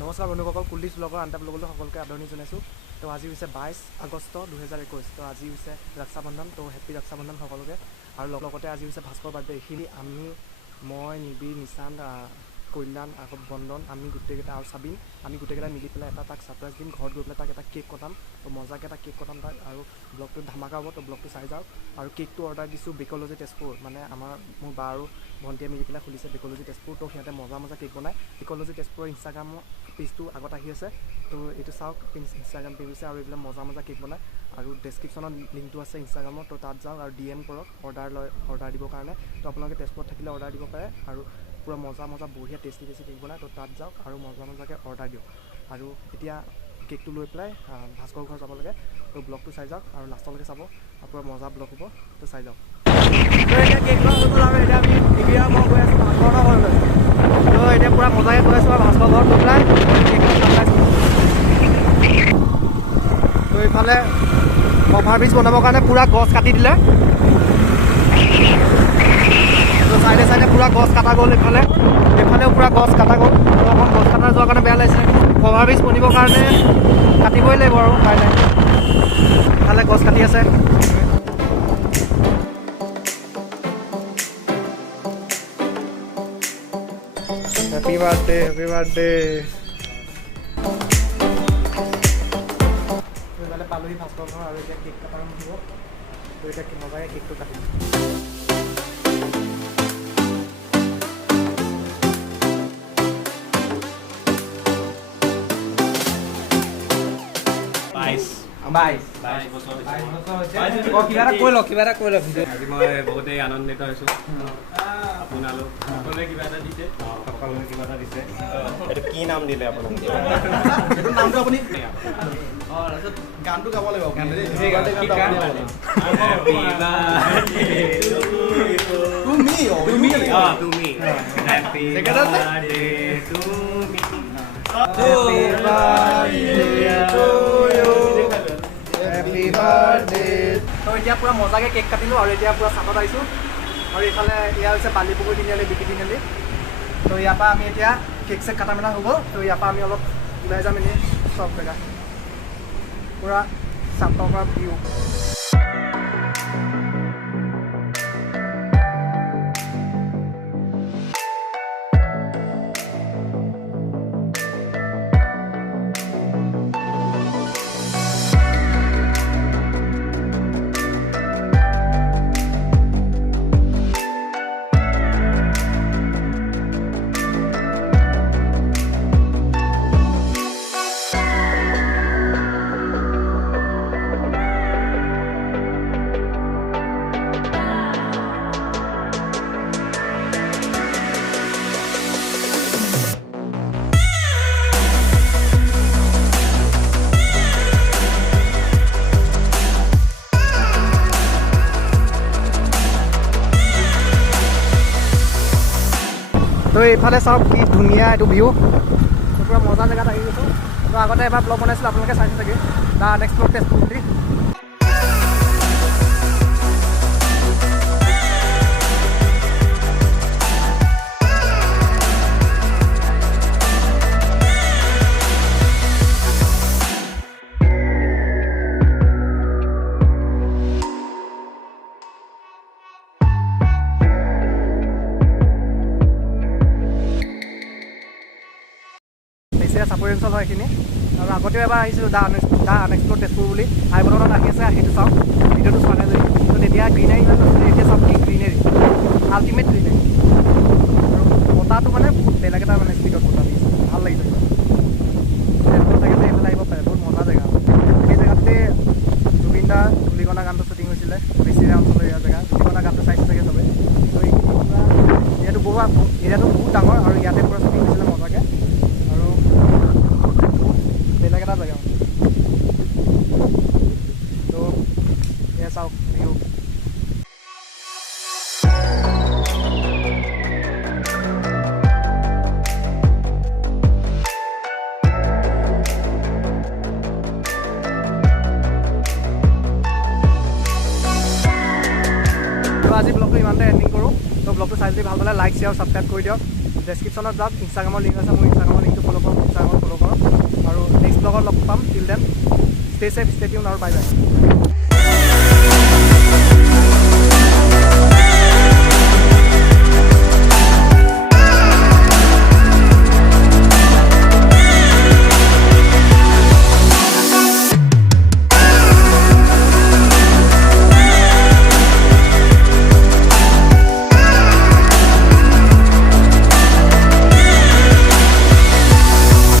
নমস্কাৰ বন্ধুসকল, কুলদীপ ব্লগৰ আনটা ব্লগলৈ সকলোকে আদৰণি জনাইছোঁ। তো আজি হৈছে 22 আগষ্ট 2021। তো আজি হৈছে ৰক্ষাবন্ধন। তো হেপ্পী ৰক্ষাবন্ধন সকলোকে। আৰু লগতে আজি হৈছে ভাস্কৰ বাৰ্থডে। এইখিনি মই নিবিৰ, নিশান্ত, কল্যাণ, আকৌ বন্দন, আমি গোটেইকেইটা আৰু চাবিন, আমি গোটেইকেইটা মিলি পেলাই তাক ছাৰপ্ৰাইজ দিম। ঘৰত গৈ পেলাই তাক এটা কেক কটাম। তো মজাকৈ এটা কেক কটাম তাক, আৰু ব্লগটো ধামাকা হ'ব। তো ব্লগটো চাই যাওক। আৰু কেকটো অৰ্ডাৰ দিছোঁ বেক'লজি তেজপুৰ, মানে মোৰ বা আৰু ভণ্টিয়ে মিলি পেলাই খুলিছে বেক'লজি তেজপুৰ। তো সিহঁতে মজা কেক বনায়। বেক'লজি তেজপুৰৰ ইনষ্টাগ্ৰামৰ পেজটো আগত আহি আছে। তো এইটো চাওক, ইনষ্টাগ্ৰাম পেজ আছে, আৰু এইবিলাক মজা কেক বনায়। আৰু ডেছক্ৰিপশ্যনত লিংকটো আছে ইনষ্টাগ্ৰামৰ। তো তাত যাওক আৰু DM কৰক অৰ্ডাৰ দিবৰ কাৰণে। তো আপোনালোকে তেজপুৰত থাকিলে অৰ্ডাৰ দিব পাৰে। আৰু পূৰা মজা বঢ়িয়া টেষ্টি কেক বনায়। তো তাত যাওক আৰু মজাকৈ অৰ্ডাৰ দিয়ক। আৰু এতিয়া কেকটো লৈ পেলাই ভাস্কৰ ঘৰ যাব লাগে। তো ব্লগটো চাই যাওক আৰু লাষ্টলৈকে চাব, আৰু পূৰা মজা ব্লগ হ'ব। তো চাই যাওক। তো এতিয়া কেক লোৱা হৈ গ'ল, আৰু এতিয়া আমি নিবি আৰু মই গৈ আছোঁ ভাস্কৰ ঘৰলৈ। তো এতিয়া পূৰা মজাকৈ গৈ আছোঁ আৰু ভাস্কৰ ঘৰত গৈ পেলাই কেকটো চাপ্ৰাইজ কৰিম। তো এইফালে অভাৰব্ৰিজ বনাবৰ কাৰণে পূৰা গছ কাটি দিলে। তো চাইডে পূৰা গছ কটা গ'ল। এইফালেও পূৰা গছ কটা গ'ল। তো অকণ গছ কটা যোৱাৰ কাৰণে বেয়া লাগিছে, কিন্তু অভাৰব্ৰিজ বনিবৰ কাৰণে কাটিবই লাগিব আৰু উপায় নাই। ইফালে গছ কাটি আছে। Happy birthday, happy birthday. এইফালে পালোহি ভাস্কৰ ঘৰ, আৰু এতিয়া কেক কটাৰ হ'ব। তো এতিয়া মজাকৈ কেকটো কাটিম। আজি মই বহুতেই আনন্দিত হৈছোঁ। আপোনালোক সকলোৱে কিবা এটা দিছে। এইটো কি নাম দিলে আপোনালোকে? নামটো আপুনি গানটো গাব লাগিব। তো এতিয়া পূৰা মজাকৈ কেক কাটিলোঁ, আৰু এতিয়া পূৰা চাটত আহিছোঁ। আৰু এইফালে এয়া হৈছে বালিপুখুৰী তিনিআলি, বিপি তিনিআলি। তো ইয়াৰ পৰা আমি এতিয়া কেক চেক কাটা মেলা হ'ব। তো ইয়াৰ পৰা আমি অলপ ওলাই যাম এনেই চব জেগা, পূৰা চাটৰ পৰা ভিউ। তো এইফালে চাওক কি ধুনীয়া এইটো ভিউ। পূৰা মজা জেগাত আহি গৈছোঁ। তো আগতে এবাৰ ব্লগ বনাইছিলোঁ, আপোনালোকে চাইছে চাগে, দা আনএক্সপ্ল'ৰ্ড তেজপুৰ বুলি। চাপৰি অঞ্চল হয় এইখিনি। আৰু আগতেও এবাৰ আহিছিলোঁ দা আনএক্সপ্ল'ৰ্ড তেজপুৰ বুলি। আই বটনত আহি আছে, সেইটো চাওক, ভিডিঅ'টো চোৱা নাই যদি। তো তেতিয়া গ্ৰীনাৰী ইমান নাছিলে, এতিয়া চাওক কি গ্ৰীনাৰী, আল্টিমেট গ্ৰীনাৰী। আৰু বতাহটো মানে বহুত বেলেগ এটা মানে স্পীডত বতাহ দিছে, ভাল লাগিছে। থাকে যে এইফালে আহিব পাৰে, বহুত মজা জেগা। সেই জেগাতে জুবিন দা ধূলিকণা গানটো শ্বুটিং হৈছিলে, বেছিৰা অঞ্চলৰ এয়া জেগা। ধূলিকণা গানটো চাইছে চাগে চবে। তো এইখিনি পূৰা এৰিয়াটো বহুত ডাঙৰ, আৰু ইয়াতে পূৰা শ্বুটিং হৈছিলে মজাকৈ। বেলেগ এটা জেগা। তো এয়া চাওক ভিউ। তো আজি ব্লগটো ইমানতে এণ্ডিং কৰোঁ। তো ব্লগটো চাই যদি ভাল পালে লাইক, শ্বেয়াৰ, ছাবস্ক্ৰাইব কৰি দিয়ক। ডেছক্ৰিপশ্যনত যাওক, ইনষ্টাগ্ৰামৰ লিংক আছে, মোৰ ইনষ্টাগ্ৰামৰ লিংকটো ফ'ল' কৰক, ইনষ্টাগ্ৰামত follow' stay chef stay tune আৰু বাই বাই